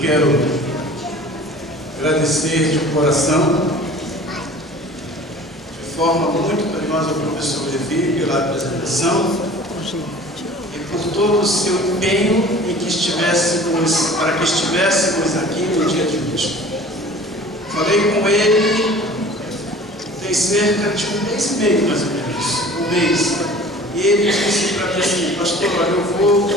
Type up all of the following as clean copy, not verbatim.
quero agradecer de coração, de forma muito carinhosa, ao professor Levi pela apresentação e por todo o seu empenho em que para que estivéssemos aqui no dia de hoje. Falei com ele tem cerca de um mês e meio, mais ou menos, um mês, e ele disse para mim assim: pastor, olha, eu vou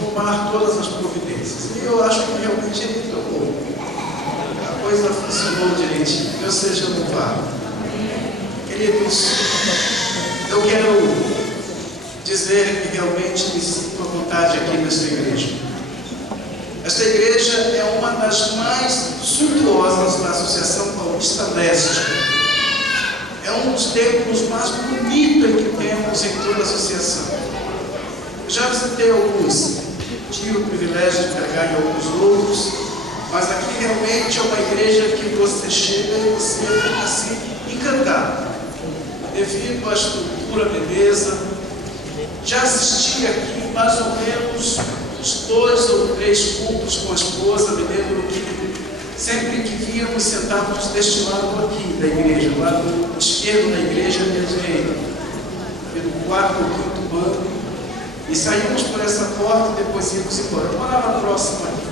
tomar todas as providências. E eu acho que realmente ele tomou. A coisa funcionou direitinho. Deus seja louvado. Queridos, eu quero dizer que realmente me sinto à vontade aqui nesta igreja. Esta igreja é uma das mais suntuosas da Associação Paulista Leste. É um dos templos mais bonitos que temos em toda a associação. Eu já visitei alguns, tive o privilégio de pregar em alguns outros, mas aqui realmente é uma igreja que você chega e você fica assim encantado, devido à estrutura, beleza. Já assisti aqui mais ou menos uns 2 ou 3 cultos com a esposa. Me lembro que sempre que víamos, sentávamos deste lado aqui da igreja, do lado esquerdo da igreja, pelo 4º ou 5º banco, e saímos por essa porta e depois íamos embora. Eu morava próximo aqui.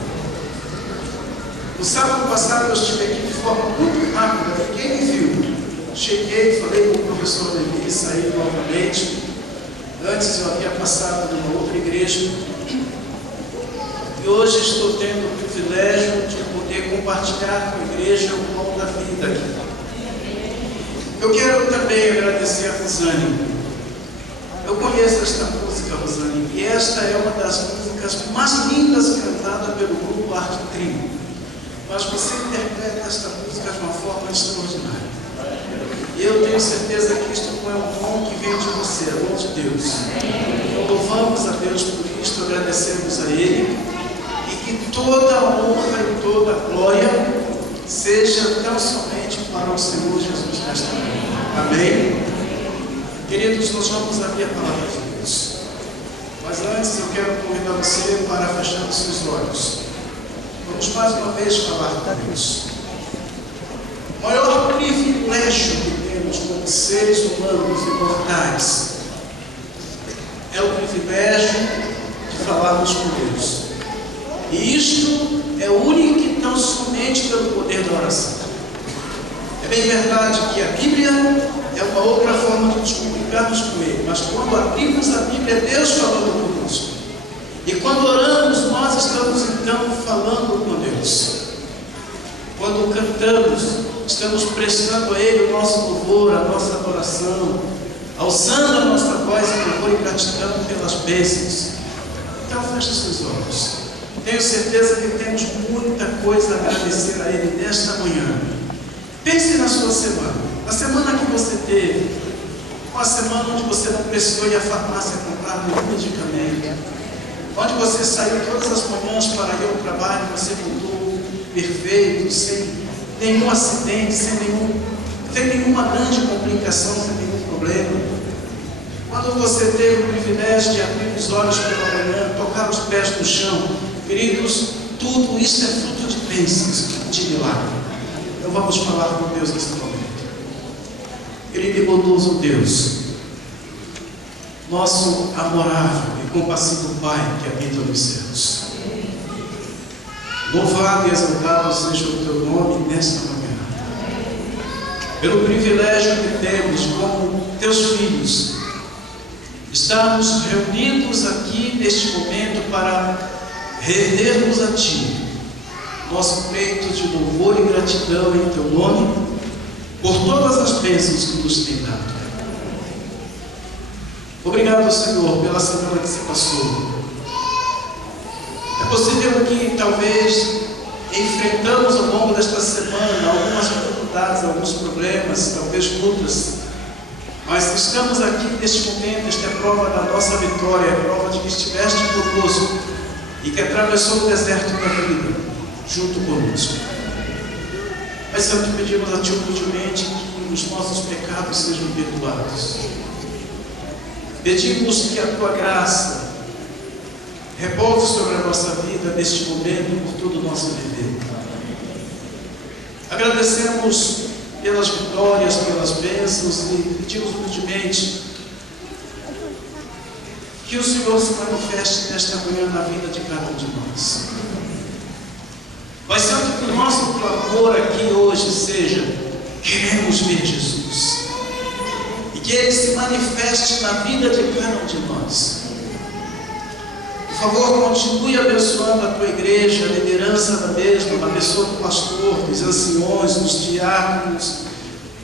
No sábado passado eu estive aqui de forma muito rápida, ninguém me viu. Cheguei, falei com o professor Levi, saí novamente. Antes eu havia passado numa outra igreja. E hoje estou tendo o privilégio de poder compartilhar com a igreja o pão da vida aqui. Eu quero também agradecer a Rosane. Eu conheço esta música, Rosane, e esta é uma das músicas mais lindas cantada pelo grupo Arte Trio. Mas você interpreta esta música de uma forma extraordinária. E eu tenho certeza que isto não é um dom que vem de você, é dom de Deus. Então, louvamos a Deus por isto, agradecemos a Ele, e que toda a honra e toda a glória seja tão somente para o Senhor Jesus nesta manhã. Amém? Queridos, nós vamos abrir a palavra de Deus. Mas antes eu quero convidar você para fechar os seus olhos. Vamos mais uma vez falar com Deus. O maior privilégio que temos como seres humanos e mortais é o privilégio de falarmos com Deus. E isto é único e tão somente pelo poder da oração. É bem verdade que a Bíblia é uma outra forma de nos comunicarmos com Ele, mas quando abrimos a Bíblia, é Deus falando conosco. E quando oramos, nós estamos então falando com Deus. Quando cantamos, estamos prestando a Ele o nosso louvor, a nossa adoração, alçando a nossa voz em louvor e gratidão pelas bênçãos. Então feche seus olhos. Tenho certeza que temos muita coisa a agradecer a Ele nesta manhã. Pense na sua semana, na semana que você teve, uma semana onde você não precisou ir à farmácia comprar nenhum medicamento, onde você saiu todas as manhãs para ir ao trabalho, você voltou perfeito, sem nenhum acidente, sem nenhuma grande complicação, sem nenhum problema. Quando você teve o privilégio de abrir os olhos pela manhã, tocar os pés no chão, queridos, tudo isso é fruto de bênçãos, de milagre. Então vamos falar com Deus nesse momento. Querido e bondoso Deus, nosso amorável e compassivo Pai que habita nos céus, louvado e exaltado seja o Teu nome nesta manhã, pelo privilégio que temos como Teus filhos, estarmos reunidos aqui neste momento para rendermos a Ti nosso peito de louvor e gratidão em Teu nome, por todas as bênçãos que nos tem dado. Obrigado, Senhor, pela semana que se passou. É possível que talvez enfrentamos ao longo desta semana algumas dificuldades, alguns problemas, talvez lutas, mas estamos aqui neste momento. Esta é a prova da nossa vitória, é a prova de que estiveste conosco e que atravessou o deserto da vida junto conosco. Mas, Senhor, te pedimos a Ti humildemente que os nossos pecados sejam perdoados. Pedimos que a Tua graça repouse sobre a nossa vida neste momento e por todo o nosso viver. Agradecemos pelas vitórias, pelas bênçãos e pedimos humildemente que o Senhor se manifeste nesta manhã na vida de cada um de nós. Pai Santo, que o nosso clamor aqui hoje seja: queremos ver Jesus, e que Ele se manifeste na vida de cada um de nós. Por favor, continue abençoando a tua igreja, a liderança da mesma, na pessoa do pastor, dos anciões, dos diáconos,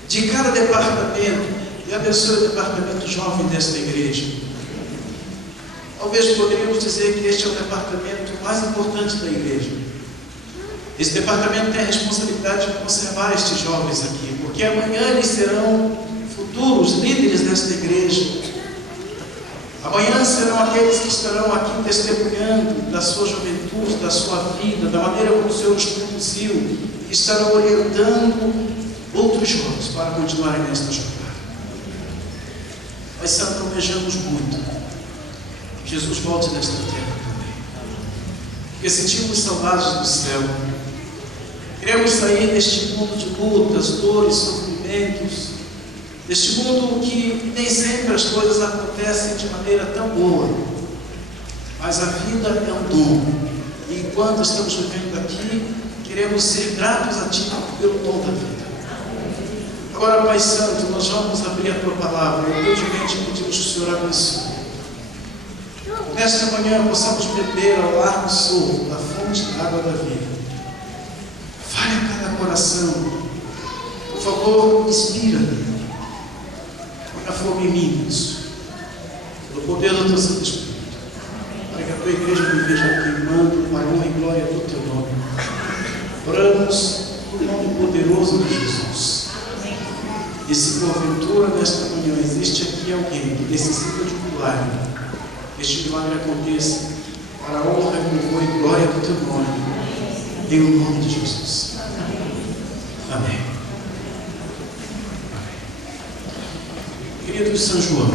de cada departamento, e abençoe o departamento jovem desta igreja. Talvez poderíamos dizer que este é o departamento mais importante da igreja. Esse departamento tem a responsabilidade de conservar estes jovens aqui, porque amanhã eles serão futuros líderes desta igreja. Amanhã serão aqueles que estarão aqui testemunhando da sua juventude, da sua vida, da maneira como o Senhor os conduziu, e estarão orientando outros jovens para continuarem nesta jornada. Pai Santo, almejamos muito que Jesus volte nesta terra também, porque sentimos saudades do céu. Queremos sair deste mundo de lutas, dores, sofrimentos, deste mundo que nem sempre as coisas acontecem de maneira tão boa, mas a vida é um dom, e enquanto estamos vivendo aqui, queremos ser gratos a Ti pelo dom da vida. Agora, Pai Santo, nós vamos abrir a Tua palavra, e humildemente pedimos que o Senhor abençoe. Nesta manhã possamos beber ao largo sul da fonte da água da vida. Fale a cada coração, por favor, inspira. A fome em mim, Deus, pelo poder do Teu Santo Espírito, para que a Tua igreja me veja queimando para a honra e glória do Teu nome. Oramos no nome poderoso de Jesus. E se porventura nesta manhã existe aqui alguém que necessita de um milagre, este milagre aconteça para a honra e glória do Teu nome, em o nome de Jesus. Amém. Querido São João,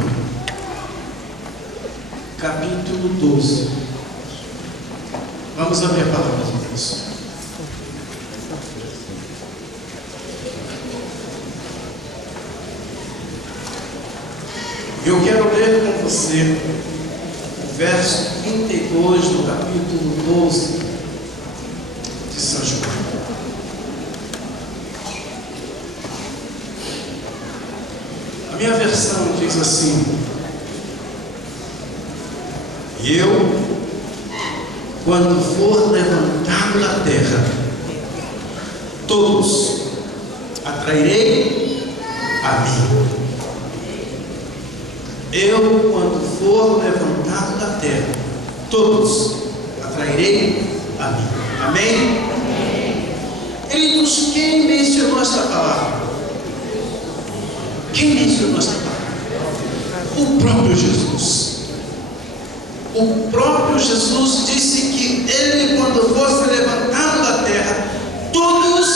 capítulo 12. Vamos abrir a palavra de Deus. Eu quero ler com você o verso 32 do capítulo 12 de São João. A minha versão diz assim: e eu, quando for levantado da terra, todos atrairei a mim. Eu, quando for levantado da terra, todos atrairei a mim. Amém? Queridos, quem mencionou esta palavra? Quem mencionou esta palavra? O próprio Jesus. O próprio Jesus disse que Ele, quando fosse levantado da terra, todos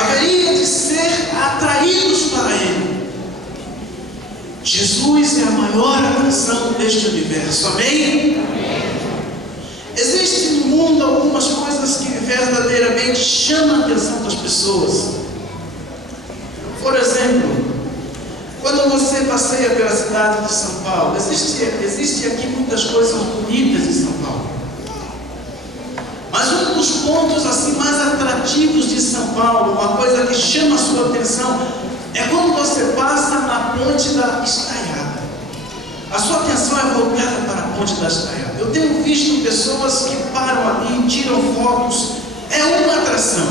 haveriam de ser atraídos para Ele. Jesus é a maior atração deste universo. Amém? Existem no mundo algumas coisas que verdadeiramente chamam a atenção das pessoas. Por exemplo, quando você passeia pela cidade de São Paulo, existe aqui muitas coisas bonitas em São Paulo. Mas um dos pontos assim mais atrativos de São Paulo, uma coisa que chama a sua atenção, é quando você passa na ponte da Estaiada. A sua atenção é voltada para a ponte da Estaiada. Eu tenho visto pessoas que param ali, tiram fotos. É uma atração.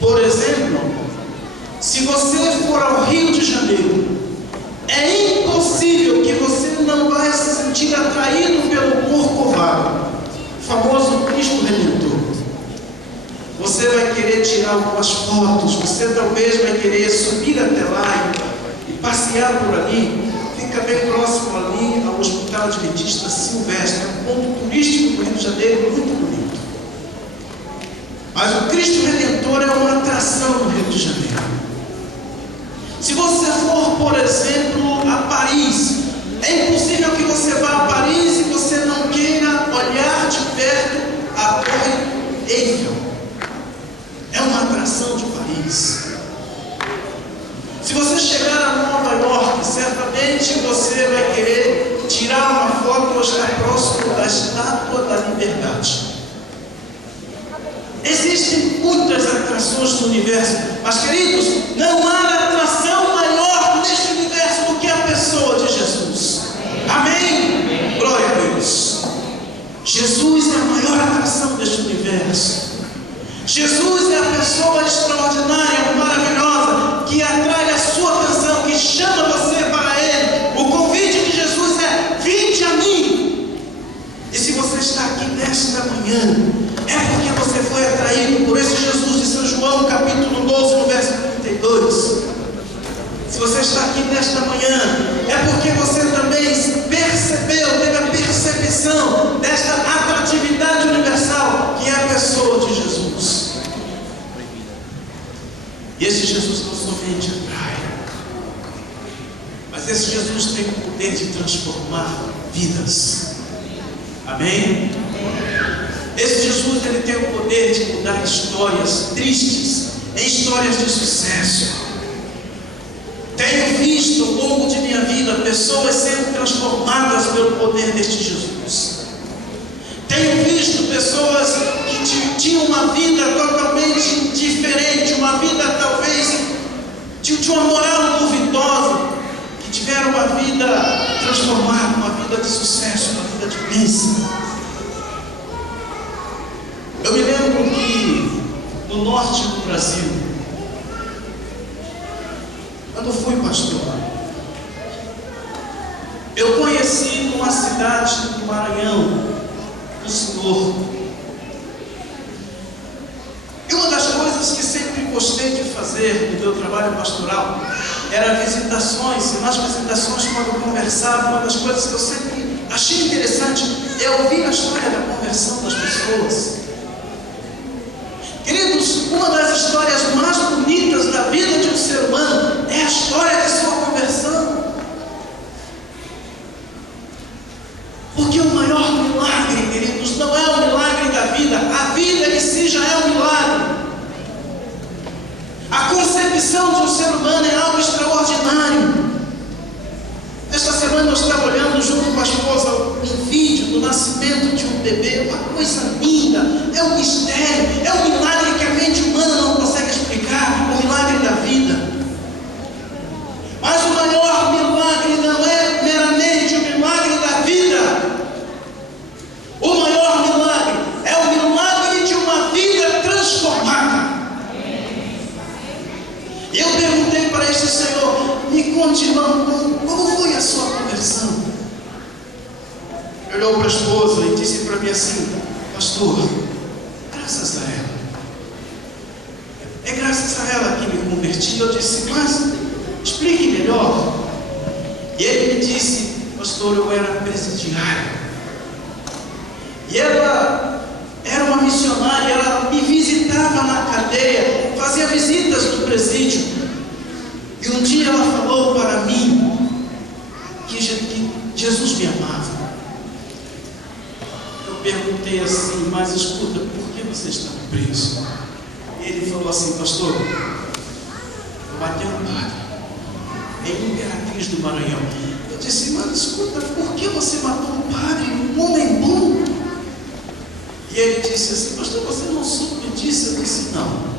Por exemplo, se você for ao Rio de Janeiro, é impossível que você não vai se sentir atraído pelo Corcovado, o famoso Cristo Redentor. Você vai querer tirar algumas fotos, você talvez vai querer subir até lá e passear por ali. Fica bem próximo ali ao Hospital Adventista Silvestre, é um ponto turístico do Rio de Janeiro muito bonito. Mas o Cristo Redentor é uma atração no Rio de Janeiro. Se você for, por exemplo, a Paris, é impossível que você vá a Paris e você não queira perto a Torre Eiffel. É uma atração de Paris. Se você chegar a Nova York, certamente você vai querer tirar uma foto ou estar próximo da Estátua da Liberdade. Existem muitas atrações no universo, mas, queridos, não há atração maior neste universo do que a pessoa de Jesus. Amém? Glória a Deus. Jesus é a maior atração deste universo. Jesus é a pessoa extraordinária, maravilhosa, que atrai a sua atenção, que chama você para Ele. O convite de Jesus é: vinde a mim. E se você está aqui nesta manhã, é porque você foi atraído por esse Jesus de São João, capítulo 12, no verso 32. Se você está aqui nesta manhã, é porque você também percebeu, teve a percepção desta atratividade universal, que é a pessoa de Jesus. E esse Jesus não somente atrai, mas esse Jesus tem o poder de transformar vidas. Amém? Esse Jesus, ele tem o poder de mudar histórias tristes em histórias de sucesso. Tenho visto ao longo de minha vida pessoas sendo transformadas pelo poder deste Jesus. Tenho visto pessoas que tinham uma vida totalmente diferente, uma vida talvez de uma moral duvidosa, que tiveram uma vida transformada, uma vida de sucesso, uma vida de bênção. Eu me lembro que no norte do Brasil, quando fui pastor, eu conheci numa cidade do Maranhão um senhor. E uma das coisas que sempre gostei de fazer no meu trabalho pastoral era visitações. E nas visitações, quando eu conversava, uma das coisas que eu sempre achei interessante é ouvir a história da conversão das pessoas. Queridos, uma das histórias mais bonitas da vida de um ser humano é a história da sua conversão. Porque o maior milagre, queridos, não é o milagre da vida. A vida em si já é um milagre. A concepção de um ser humano é algo extraordinário. Esta semana eu estava olhando junto com a esposa um vídeo do nascimento de um bebê, uma coisa linda, é um mistério, é um milagre que a mente humana não consegue explicar, o milagre da vida. Mas o maior milagre não é meramente o milagre da vida. O maior milagre é o milagre de uma vida transformada. E eu perguntei para este Senhor: me conte, irmão, como foi a sua conversão? Ele olhou para a esposa e disse para mim assim: pastor, graças a ela. É graças a ela que me converti. Eu disse: mas explique melhor. E ele me disse: pastor, eu era presidiário. E ela era uma missionária, ela me visitava na cadeia, fazia visitas no presídio. E um dia ela falou para mim que Jesus me amava. Eu perguntei assim: mas escuta, por que você está preso? Ele falou assim: pastor, eu matei um padre em Imperatriz do Maranhão. Eu disse: mas escuta, por que você matou um padre, um homem bom? E ele disse assim: pastor, você não soube disso? Eu disse: não.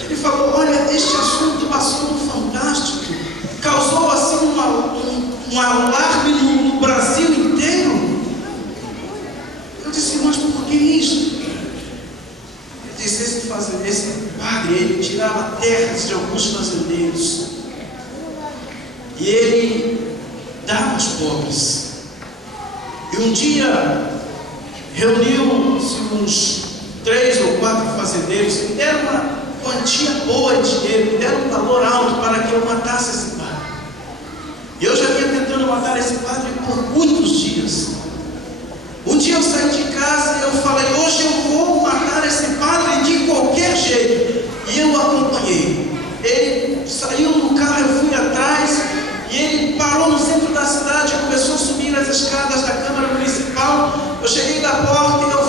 Ele falou: olha, este assunto passou no Fantástico, causou assim um alarme no Brasil inteiro. Eu disse: mas por que isso? Ele disse: esse padre, ele tirava terras de alguns fazendeiros e ele dava aos pobres. E um dia reuniu-se uns 3 ou 4 fazendeiros que deram uma quantia boa de dinheiro, que deram um valor alto para que eu matasse esse padre. E eu já vinha tentando matar esse padre por muitos dias. Um dia eu saí de casa e eu falei: hoje eu vou matar esse padre de qualquer jeito. E eu o acompanhei. Ele saiu no carro, eu fui atrás, e ele parou no centro da cidade e começou a subir as escadas da Câmara Municipal. Eu cheguei da porta e eu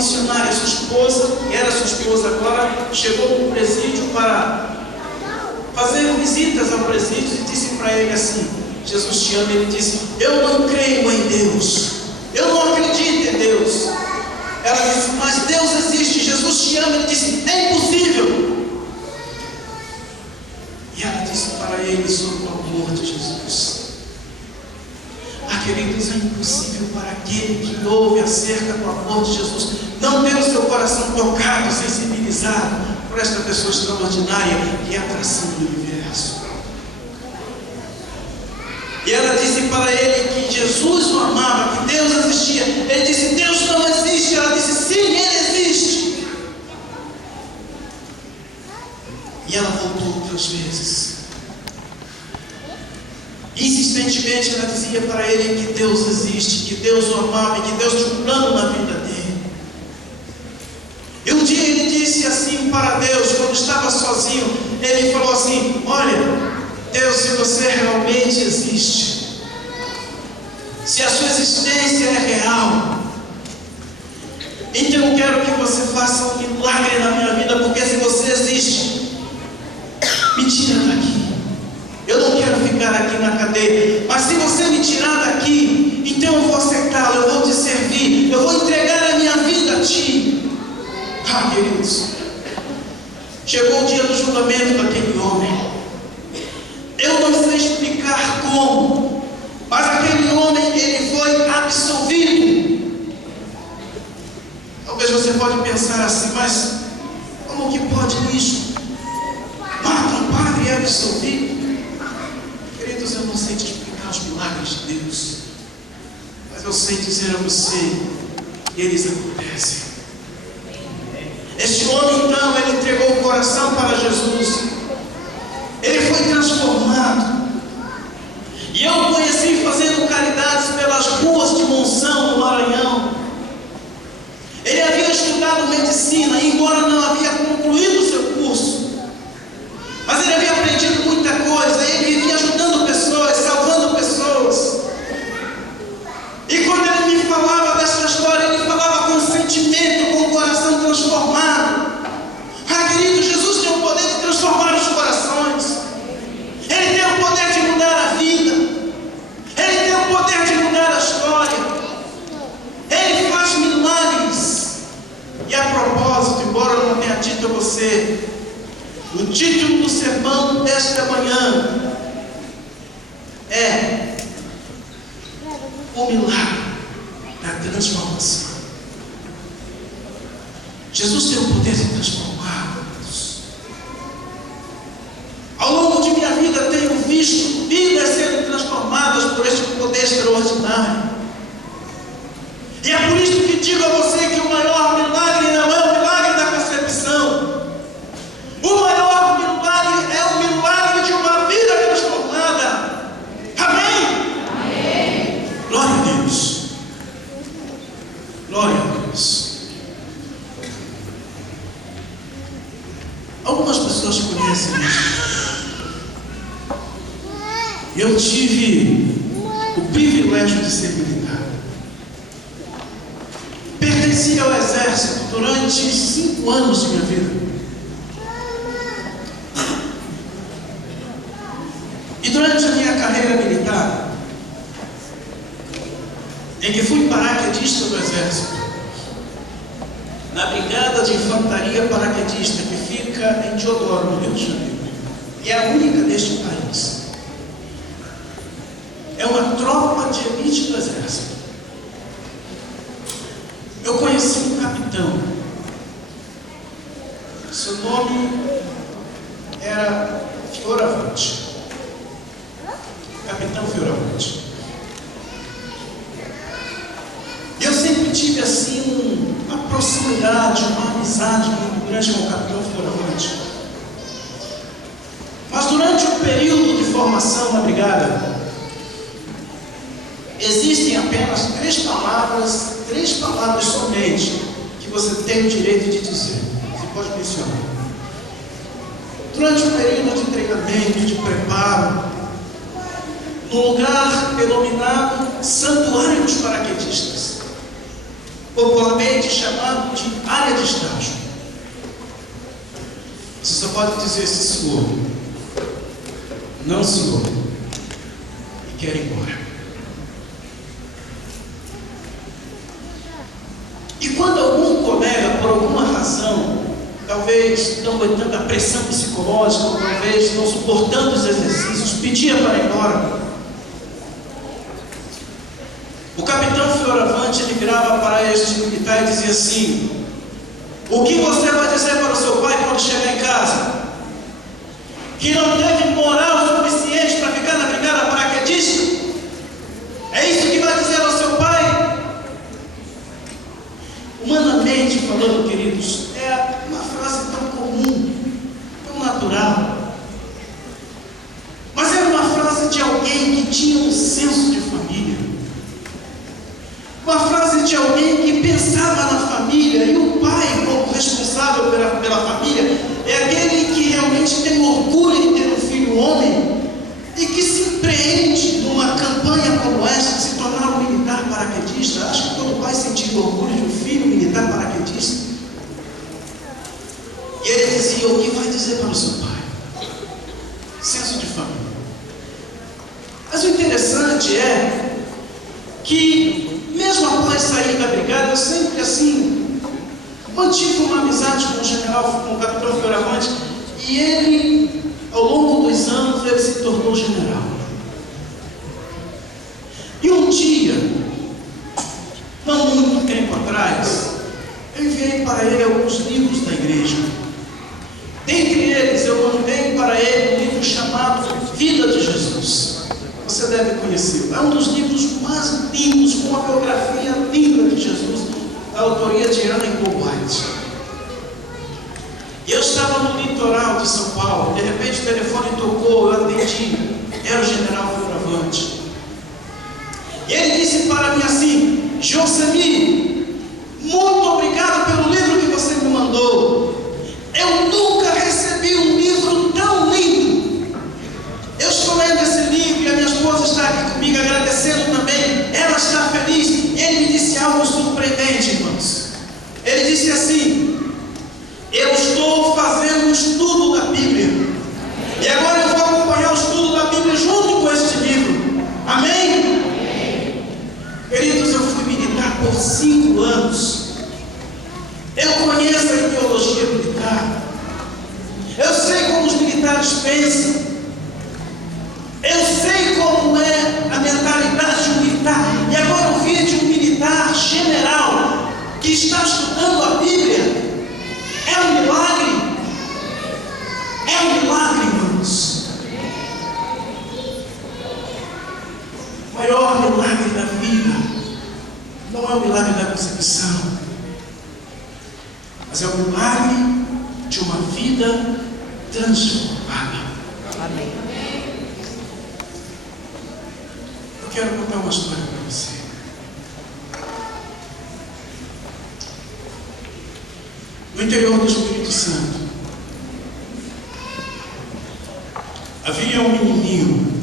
missionária, sua esposa, que era sua esposa agora, chegou no presídio para fazer visitas ao presídio e disse para ele assim: Jesus te ama. Ele disse: eu não creio em Deus, eu não acredito em Deus. Ela disse: mas Deus existe, Jesus te ama. Ele disse: é impossível. E ela disse para ele sobre o amor de Jesus. Queridos, é impossível para aquele que ouve acerca do amor de Jesus não ter o seu coração tocado, sensibilizado por esta pessoa extraordinária que é a atração do universo. E ela disse para ele que Jesus o amava, que Deus existia. Ele disse: Deus não existe. Ela disse: sim, Ele existe. E ela voltou 3 vezes. Insistentemente ela dizia para ele que Deus existe, que Deus o amava e que Deus tinha um plano na vida dele. E um dia ele disse assim para Deus, quando estava sozinho, ele falou assim: olha, Deus, se você realmente existe, se a sua existência é real, então eu quero que você faça um milagre na minha vida, porque se você existe, me tira daqui. Eu não quero ficar aqui na cadeia, mas se você me tirar daqui, então eu vou aceitá-lo, eu vou te servir, eu vou entregar a minha vida a ti. Ah, queridos, chegou o dia do julgamento daquele homem. Eu não sei explicar como, mas aquele homem, ele foi absolvido. Talvez você pode pensar assim: mas como que pode isso? Mata um padre e é absolvido? Queridos, eu não sei te explicar os milagres de Deus, mas eu sei dizer a você que eles acontecem. Este homem então, ele entregou o coração para Jesus, ele foi transformado. E eu o conheci fazendo caridades pelas ruas de Monção, no Maranhão. Ele havia estudado medicina, embora não havia concluído o seu curso, mas ele havia aprendido muita coisa. Ele vivia ajudando pessoas, salvando pessoas. E quando ele me falava dessa história, ele falava com sentimento, com o coração transformado. Ah, querido, Jesus tem o poder de transformar os corações. Ele tem o poder de mudar a vida. Ele tem o poder de mudar a história. Ele faz milagres. E a propósito, embora eu não tenha dito a você, o título do sermão desta manhã é o milagre da transformação. Jesus tem o poder de transformar-nos. Ao longo de minha vida tenho visto vidas sendo transformadas por este poder extraordinário. E é por isso que digo a você que o maior milagre não é o milagre da concepção. O maior milagre é o milagre de uma vida transformada. Amém? Amém. Glória a Deus. Glória a Deus. Algumas pessoas conhecem isso. Eu tive o privilégio de ser militar. Pertenci ao exército durante 5 anos de minha vida. E durante a minha carreira militar, em que fui paraquedista do exército, na Brigada de Infantaria Paraquedista, que fica em Teodoro, no Rio de Janeiro, e é a única deste país. É uma tropa de elite do exército. Eu conheci um capitão. Seu nome era Fioravante. Capitão Fioravante. E eu sempre tive assim uma proximidade, uma amizade muito grande com o capitão Fioravante. Mas durante o período de formação na brigada, existem apenas 3 palavras somente que você tem o direito de dizer. Você pode mencionar. Durante o período de treinamento, de preparo, no lugar denominado Santuário dos Paraquedistas, popularmente chamado de área de estágio. Você só pode dizer se suou. Não suou. E quer ir embora. E quando algum colega, por alguma razão, talvez não aguentando a pressão psicológica, ou talvez não suportando os exercícios, pedia para ir embora, o capitão Fioravante, ele virava para este militar e dizia assim: o que você vai dizer para o seu pai quando chegar em casa? Que não teve moral suficiente para ficar na brigada paraquedista? É isso que vai dizer ao seu pai? Humanamente falando, queridos, é uma frase tão comum, tão natural, mas era uma frase de alguém que tinha um senso de família, uma frase de alguém que pensava na família. E o pai, como responsável pela família, é aquele que realmente tem orgulho de ter um filho homem e que se empreende numa campanha como essa de se tornar um militar paraquedista. Acho que todo pai sentia orgulho de um filho militar paraquedista. E ele dizia: o que vai dizer para o seu pai? Senso de família. Mas o interessante é que, mesmo após sair da brigada, eu sempre assim mantive uma amizade com o general, com o capitão Fioravante, e ele, ao longo dos anos, ele se tornou general. E um dia, não muito tempo atrás, eu enviei para ele alguns livros da igreja. Dentre eles, eu mandei para ele um livro chamado Vida de Jesus. Você deve conhecê-lo. É um dos livros mais lindos, com uma biografia linda de Jesus, da autoria de Ellen White. E eu estava no litoral de São Paulo. De repente o telefone tocou, eu atendi. Era o general Fioravante. E ele disse para mim assim: Josemir, muito obrigado pelo livro que você me mandou. Eu nunca recebi um livro tão lindo. Eu estou lendo esse livro e a minha esposa está aqui comigo agradecendo também. Ela está feliz. Ele me disse algo surpreendente, irmãos. Ele disse assim: eu estou fazendo um estudo da Bíblia, e agora eu vou acompanhar o estudo da Bíblia junto com este livro. Amém? Queridos, eu fui militar por 5 anos. Eu conheço a ideologia militar. Eu sei como os militares pensam. Eu sei como é a mentalidade de um militar. E agora eu vi de um militar general que está estudando a Bíblia. É um milagre. É um milagre, irmãos. O maior milagre da vida não é o milagre da concepção, mas é o milagre de uma vida transformada. Amém. Eu quero contar uma história para você. No interior do Espírito Santo, havia um menininho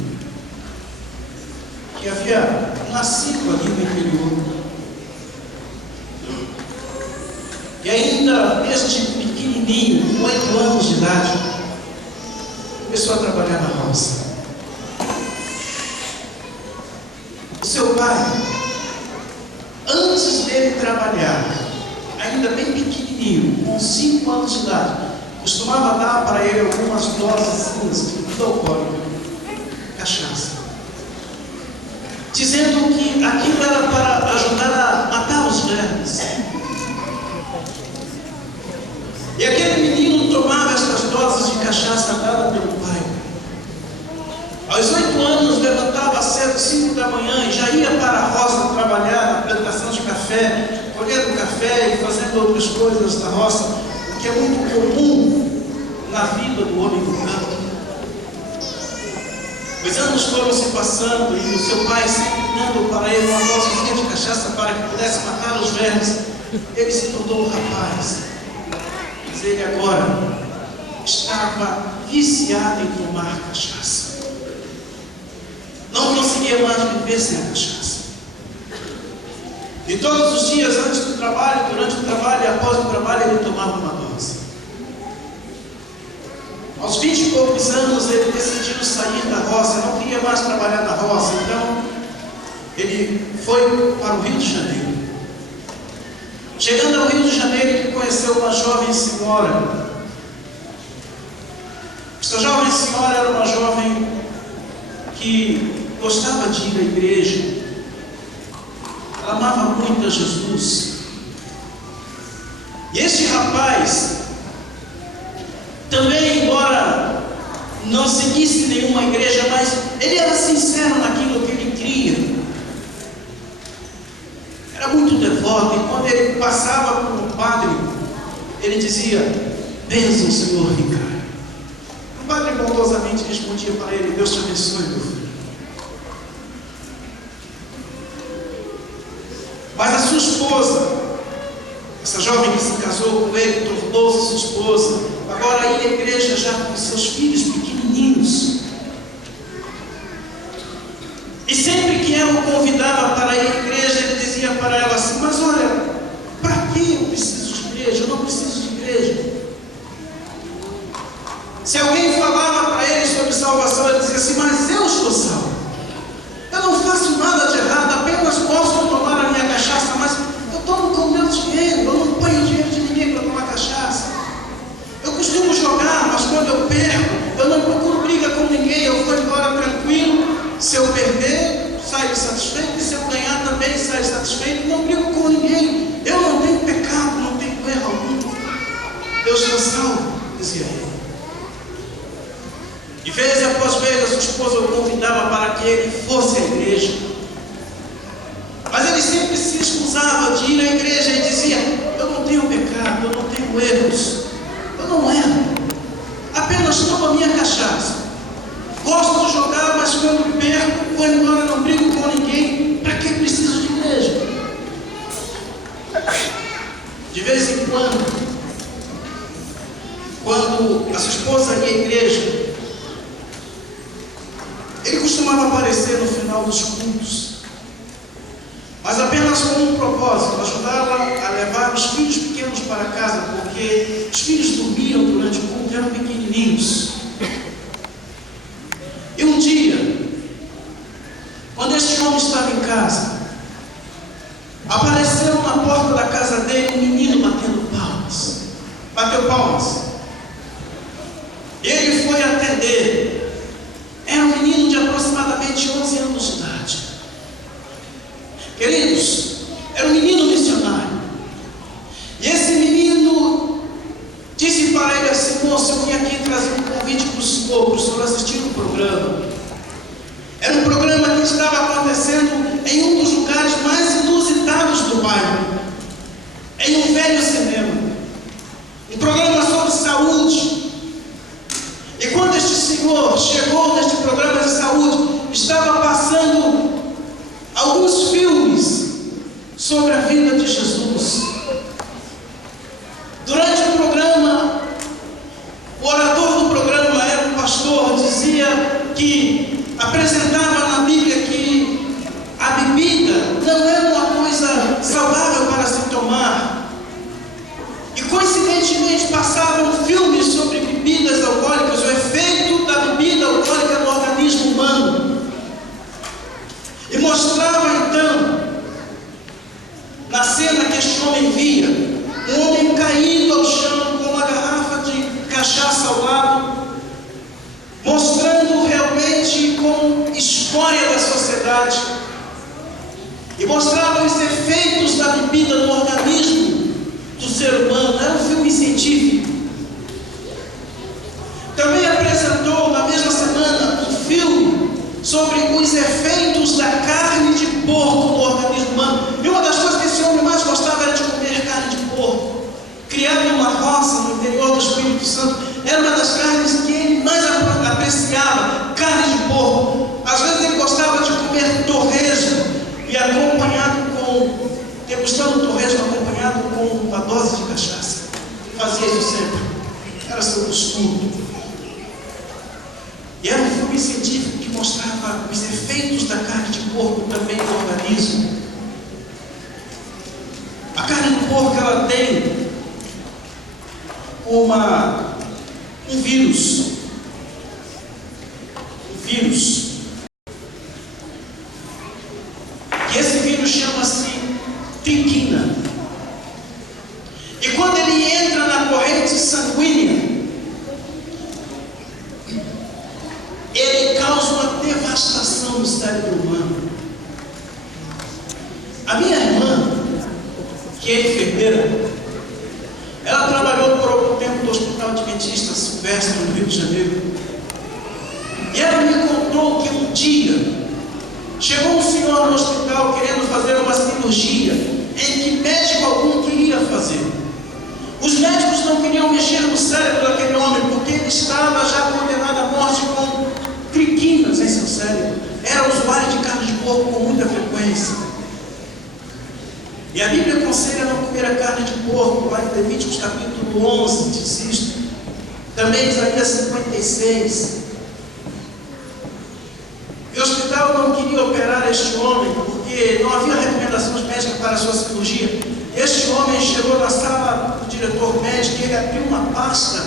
que havia nascido ali no interior. E ainda este pequenininho, com 8 anos de idade, começou a trabalhar na roça. O seu pai, antes dele trabalhar, ainda bem pequenininho, com 5 anos de idade, costumava dar para ele algumas doses de bebida alcoólica, cachaça, dizendo que aquilo era para ajudar a matar os vermes. E aquele menino tomava essas doses de cachaça dada pelo pai. Aos 8 anos, levantava cedo, 5 da manhã, e já ia para a roça trabalhar na plantação de café, colhendo café e fazendo outras coisas na roça, o que é muito comum na vida do homem do campo. Os anos foram se passando e o seu pai sempre dando para ele uma dosezinha de cachaça para que pudesse matar os vermes. Ele se tornou um rapaz. Mas ele agora estava viciado em tomar cachaça. Não conseguia mais viver sem a cachaça. E todos os dias, antes do trabalho, durante o trabalho e após o trabalho, ele tomava uma dose. Aos 20 e poucos anos, ele decidiu sair da roça, não queria mais trabalhar na roça, então ele foi para o Rio de Janeiro. Chegando ao Rio de Janeiro, ele conheceu uma jovem senhora. Esta jovem senhora era uma jovem que gostava de ir à igreja. Ela amava muito a Jesus. E este rapaz também, embora não seguisse nenhuma igreja, mas ele era sincero naquilo que ele cria. Era muito devoto, e quando ele passava por um padre, ele dizia: bênção, Senhor Vicário. O padre bondosamente respondia para ele: Deus te abençoe, meu filho. Mas a sua esposa, essa jovem que se casou com ele, tornou-se sua esposa, agora ia à igreja já com seus filhos pequenininhos. E sempre que ela o convidava para ir à igreja, ele dizia para ela assim: mas olha, para que eu preciso de igreja? Eu não preciso de igreja. Se alguém falava para ele sobre salvação, ele dizia assim: mas eu estou salvo. Eu não faço nada de errado, apenas gosto de tomar a minha cachaça, mas eu tomo com o meu dinheiro, eu não ponho dinheiro de ninguém para tomar cachaça. Eu costumo jogar, mas quando eu perco, eu não procuro briga com ninguém, eu vou embora tranquilo. Se eu perder, saio satisfeito, e se eu ganhar também saio satisfeito, não brigo com ninguém. Eu não tenho pecado, não tenho erro algum. Eu estou salvo, dizia ele. E vez após vez a sua esposa o convidava para que ele fosse à igreja. Mas ele sempre se escusava de ir à igreja e dizia: eu não tenho pecado, eu não tenho erros, eu não erro, apenas tomo a minha cachaça. Gosto de jogar, mas quando perco, vou embora, não brigo com ninguém. Para que preciso de igreja? De vez em quando a sua esposa ia à igreja, ele costumava aparecer no final dos cultos, mas apenas com um propósito: ajudá-la a levar os filhos pequenos para casa, porque os filhos dormiam durante o culto, eram pequenininhos. E um dia, quando este homem estava em casa, apareceu na porta da casa dele um menino batendo palmas. Bateu palmas. Ele foi atender. Era um menino de aproximadamente 11 anos de idade. Queridos, era um menino missionário. E esse menino disse para ele assim: moço, eu vim aqui trazer um convite para o senhor assistir um programa. Era um programa que estava acontecendo em um dos lugares mais inusitados do bairro, em um velho cinema. Um programa sobre saúde. E quando este senhor chegou neste programa de saúde, estava passando alguns filmes sobre a vida de Jesus. Durante o programa, o orador do programa era um pastor, dizia que apresentava na Bíblia que a bebida não é uma coisa saudável para se tomar. E coincidentemente passavam filmes sobre bebidas alcoólicas, o efeito da bebida alcoólica no organismo humano. E mostrava então, na cena que este homem via, um homem caído ao chão com uma garrafa de cachaça ao lado, mostrando realmente como escória da sociedade, e mostrava os efeitos da bebida no organismo do ser humano. Era um filme científico. Também apresentou na mesma semana um filme sobre os efeitos da carne de porco no organismo humano. E uma das coisas que esse homem mais gostava era de comer carne de porco. Criado em uma roça no interior do Espírito Santo, era uma das carnes que ele mais apreciava, carne de porco. Às vezes ele gostava de comer torresmo, e degustando torresmo acompanhado com uma dose de cachaça. Fazia isso sempre, era seu costume. E era um filme científico que mostrava os efeitos da carne de porco também no organismo. um vírus. E esse vírus chama-se triquina. E quando ele entra na corrente sanguínea, ele causa uma devastação no cérebro humano. A minha irmã, que é enfermeira, ela trabalhou por algum tempo no Hospital Adventista Silvestre, no Rio de Janeiro. E ela me contou que um dia chegou um senhor no hospital querendo fazer uma cirurgia em que médico algum queria fazer. Os médicos não queriam mexer no cérebro daquele homem, porque ele estava já condenado à morte com triquinas em seu cérebro. Era usuário de carne de porco com muita frequência. E a Bíblia aconselha não comer a carne de porco. Lá em Levíticos capítulo 11 diz isto. Também Isaías 56. E o hospital não queria operar este homem, porque não havia recomendações médicas para a sua cirurgia. Este homem chegou na sala do diretor médico e ele abriu uma pasta,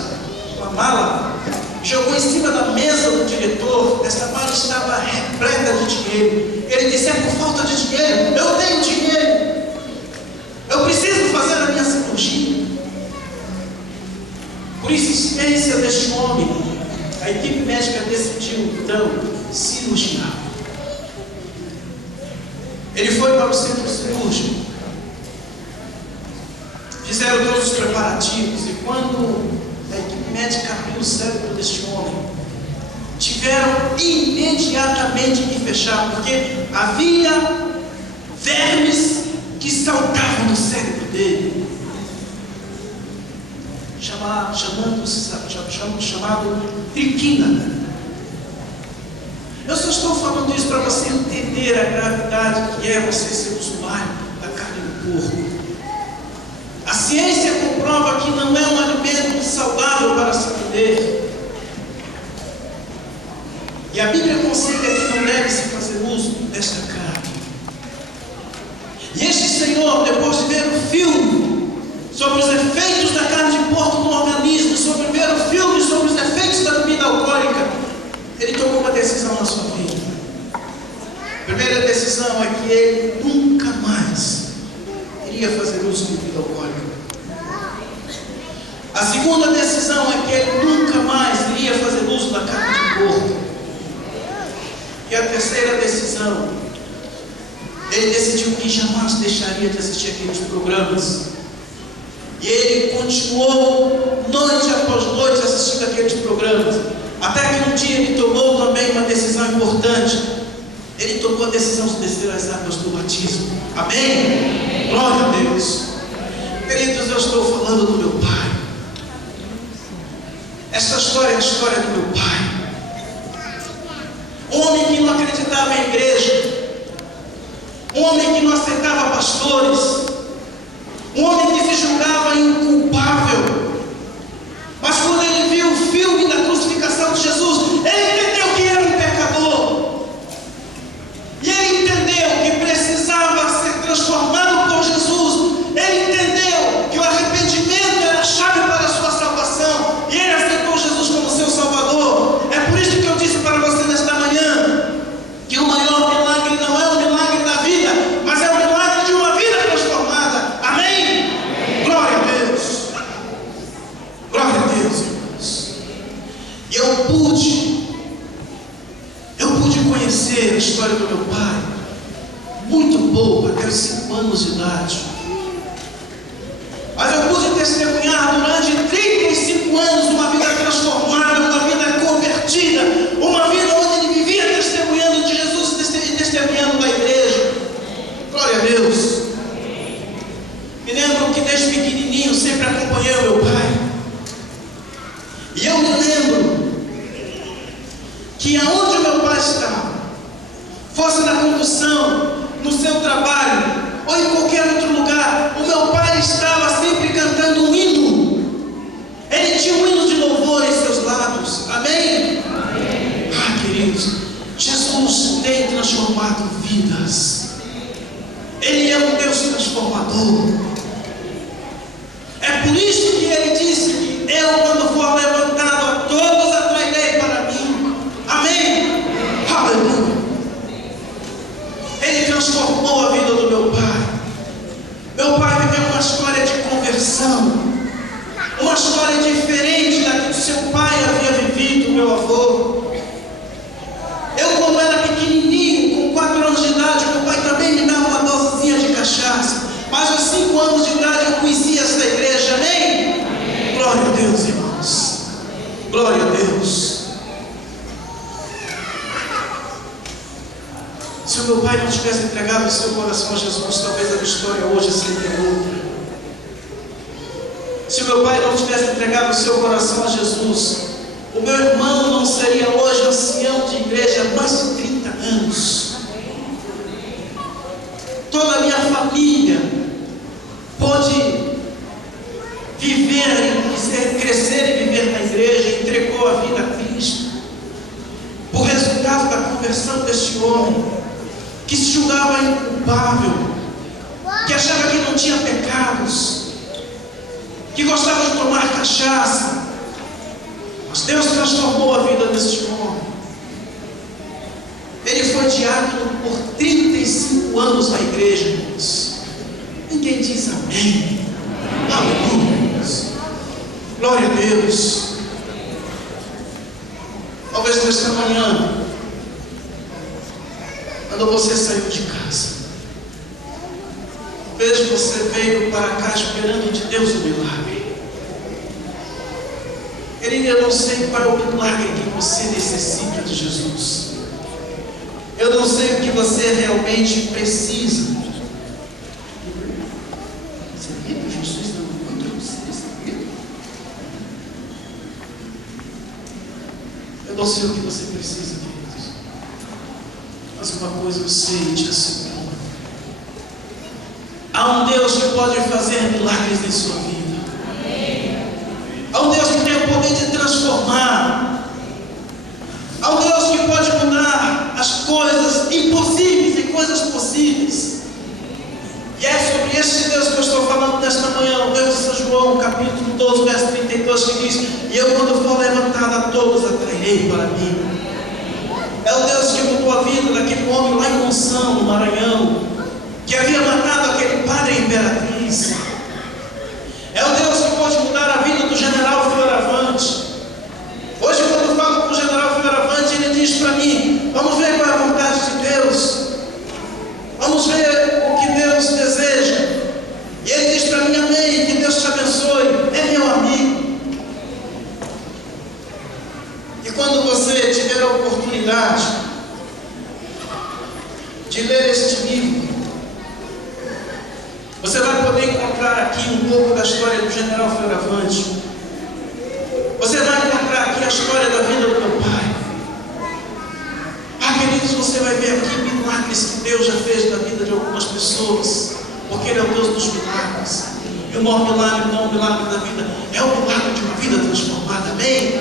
uma mala, jogou em cima da mesa do diretor. Essa mala estava repleta de dinheiro. Ele disse: é por falta de dinheiro, eu tenho dinheiro, eu preciso fazer a minha cirurgia. Por insistência deste homem, a equipe médica decidiu então cirurgiar. Ele foi para o centro cirúrgico, fizeram todos os preparativos, e quando a equipe médica abriu o cérebro deste homem, tiveram imediatamente que fechar, porque havia vermes que saltavam no cérebro dele, chamado triquina. Eu só estou falando isso para você entender a gravidade que é você ser usuário da carne do porco. A ciência comprova que não é um alimento saudável para se comer. E a Bíblia aconselha que não deve-se fazer uso desta carne. E este senhor, depois de ver o filme sobre os efeitos da carne de porco no organismo, sobre ver o filme sobre os efeitos da bebida alcoólica, ele tomou uma decisão na sua vida. A primeira decisão é que ele nunca mais iria fazer uso de bebida alcoólica. A segunda decisão é que ele nunca mais iria fazer uso da carne de porco. E a terceira decisão, ele decidiu que jamais deixaria de assistir aqueles programas. E ele continuou noite após noite assistindo aqueles programas, até que um dia ele tomou também uma decisão importante. Ele tomou a decisão de descer as águas do batismo. Amém? Glória a Deus. Queridos, eu estou falando do meu pai. Esta história é a história do meu pai. Um homem que não acreditava em igreja, um homem que não aceitava pastores, um homem que se julgava inculpável. Mas quando ele viu o filme da crucificação de Jesus, ele entendeu que era um pecador. E ele entendeu que precisava ser transformado por Jesus. Ele entendeu que o arrependimento era a chave para a sua salvação. E ele aceitou Jesus como seu Salvador. É por isso que eu disse para você nesta manhã que o maior milagre não é o milagre da vida, mas é o milagre de uma vida transformada. Amém? Amém. Glória a Deus. Glória a Deus, irmãos. E eu pude conhecer a história do meu pai muito pouco, até os 5 anos de idade. Mas eu pude testemunhar durante 35 anos uma vida transformada, uma vida convertida, uma vida onde ele vivia testemunhando de Jesus e testemunhando da igreja. Glória a Deus. Me lembro que desde pequenininho sempre acompanhei o meu pai. E eu me lembro que aonde o meu pai estava, fosse na condução, no seu trabalho ou em qualquer outro lugar, o meu pai estava sempre cantando um hino. Ele tinha um hino de louvor em seus lábios. Amém? Amém. Ah, queridos, Jesus tem transformado vidas. Ele é um Deus transformador. É por isso que ele disse que eu Se o meu pai não tivesse entregado o seu coração a Jesus, talvez a minha história hoje seria outra. Se o meu pai não tivesse entregado o seu coração a Jesus, o meu irmão não seria hoje ancião de igreja há mais de 30 anos. Toda a minha família pôde viver, crescer e viver na igreja, entregou a vida a Cristo. Por resultado da conversão deste homem, que se julgava inculpável, que achava que não tinha pecados, que gostava de tomar cachaça, mas Deus transformou a vida deste homem. Ele foi diácono por 35 anos na igreja, irmãos. Ninguém diz amém. Aleluia. Glória a Deus. Talvez nesta manhã, quando você saiu de casa, talvez você veio para cá esperando de Deus um milagre. Querido, eu não sei qual é o milagre que você necessita de Jesus. Eu não sei o que você realmente precisa. Sabia que Jesus não encontra você? Sabia? Eu não sei o que você precisa, queridos. Mas uma coisa eu sei e te asseguro. Há um Deus que pode fazer milagres em sua vida. Há um Deus que tem o poder de transformar. Há um Deus que pode mudar as coisas impossíveis em coisas possíveis. E é sobre este Deus que eu estou falando nesta manhã. O Deus de São João, capítulo 12, verso 32, que diz: e eu, quando for levantado, a todos atrairei para mim. É o Deus que mudou a vida daquele homem lá em Monção, no Maranhão, que havia matado aquele padre e imperatriz. É o Deus que pode mudar a vida do general Fioravante. Hoje, quando eu falo com o general Fioravante, ele diz para mim: vamos ver qual é a vontade de Deus, vamos ver o que Deus deseja. E ele diz para mim: amém, que Deus te abençoe, é meu amigo. E quando você tiver a oportunidade de ler este livro, você vai poder encontrar aqui um pouco da história do general Fioravante. Você vai encontrar aqui a história da vida do meu pai. Queridos, você vai ver aqui milagres que Deus já fez na vida de algumas pessoas, porque Ele é o Deus dos milagres. E o maior milagre não é o milagre da vida, é o milagre de uma vida transformada. Amém?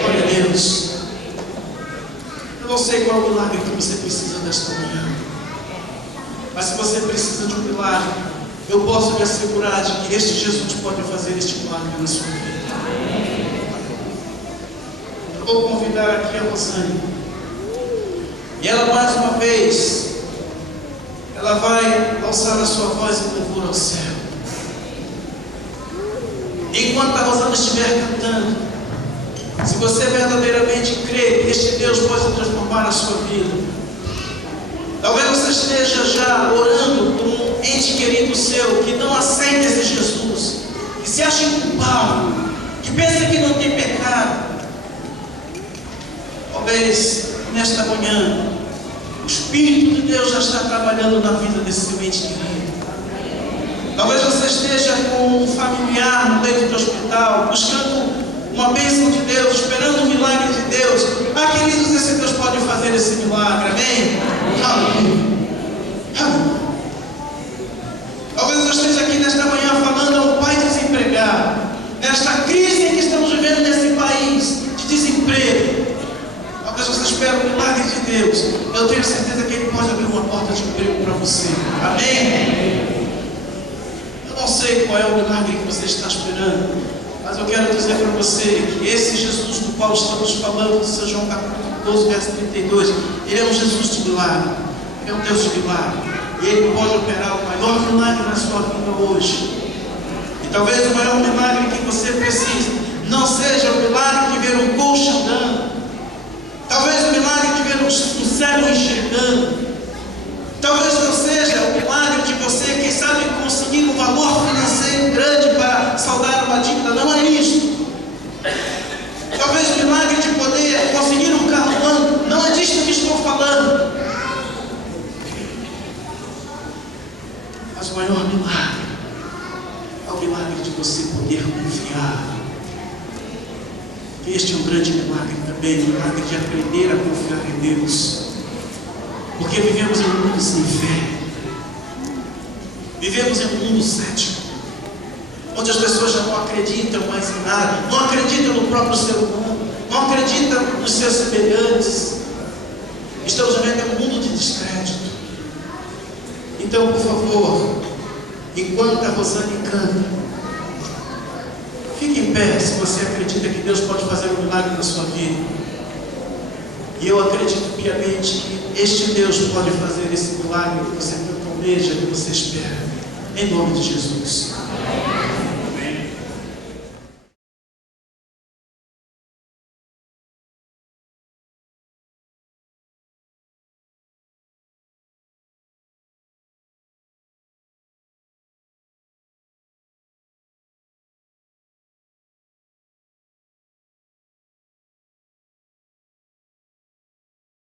Glória a Deus. Eu não sei qual é o milagre que você precisa nesta manhã, mas se você precisa de um milagre, eu posso lhe assegurar de que este Jesus pode fazer este milagre na sua vida. Eu vou convidar aqui a Rosane. E ela, mais uma vez, ela vai alçar a sua voz em louvor ao céu. Enquanto a Rosana estiver cantando, se você verdadeiramente crê que este Deus pode transformar a sua vida, talvez você esteja já orando por um ente querido seu que não aceita esse Jesus, que se acha culpável, que pensa que não tem pecado. Talvez nesta manhã o Espírito de Deus já está trabalhando na vida desse seu ente querido. Talvez você esteja com um familiar no leito do hospital, buscando uma bênção de Deus, esperando um milagre de Deus. Queridos, esse Deus pode fazer esse milagre. Amém? Aleluia. Talvez eu esteja aqui nesta manhã falando a um pai desempregado, nesta crise em que estamos vivendo nesse país de desemprego. Talvez você espere o milagre de Deus. Eu tenho certeza que Ele pode abrir uma porta de emprego para você. Amém? Eu não sei qual é o milagre que você está esperando, mas eu quero dizer para você que esse Jesus do qual estamos falando, de São João capítulo 12, verso 32, Ele é um Jesus de milagre. Ele é um Deus de milagre. E Ele pode operar o maior milagre na sua vida hoje. E talvez o maior milagre que você precisa não seja o milagre de ver um coxo andando. Talvez o milagre de ver um cego enxergando. Talvez não seja o milagre de você, quem sabe, conseguir um valor financeiro grande para saldar uma dívida. Não é isso. Talvez o milagre de poder conseguir um carro novo. Não é disso que estou falando. também o milagre de aprender a confiar em Deus. Porque vivemos em um mundo sem fé. Vivemos em um mundo cético, onde as pessoas já não acreditam mais em nada, não acreditam no próprio ser humano, não acreditam nos seus semelhantes. Estamos vivendo um mundo de descrédito. Então, por favor, enquanto a Rosane canta, fique em pé se você acredita que Deus pode fazer um milagre na sua vida. E eu acredito piamente que este Deus pode fazer esse milagre que você tanto almeja, que você espera. Em nome de Jesus.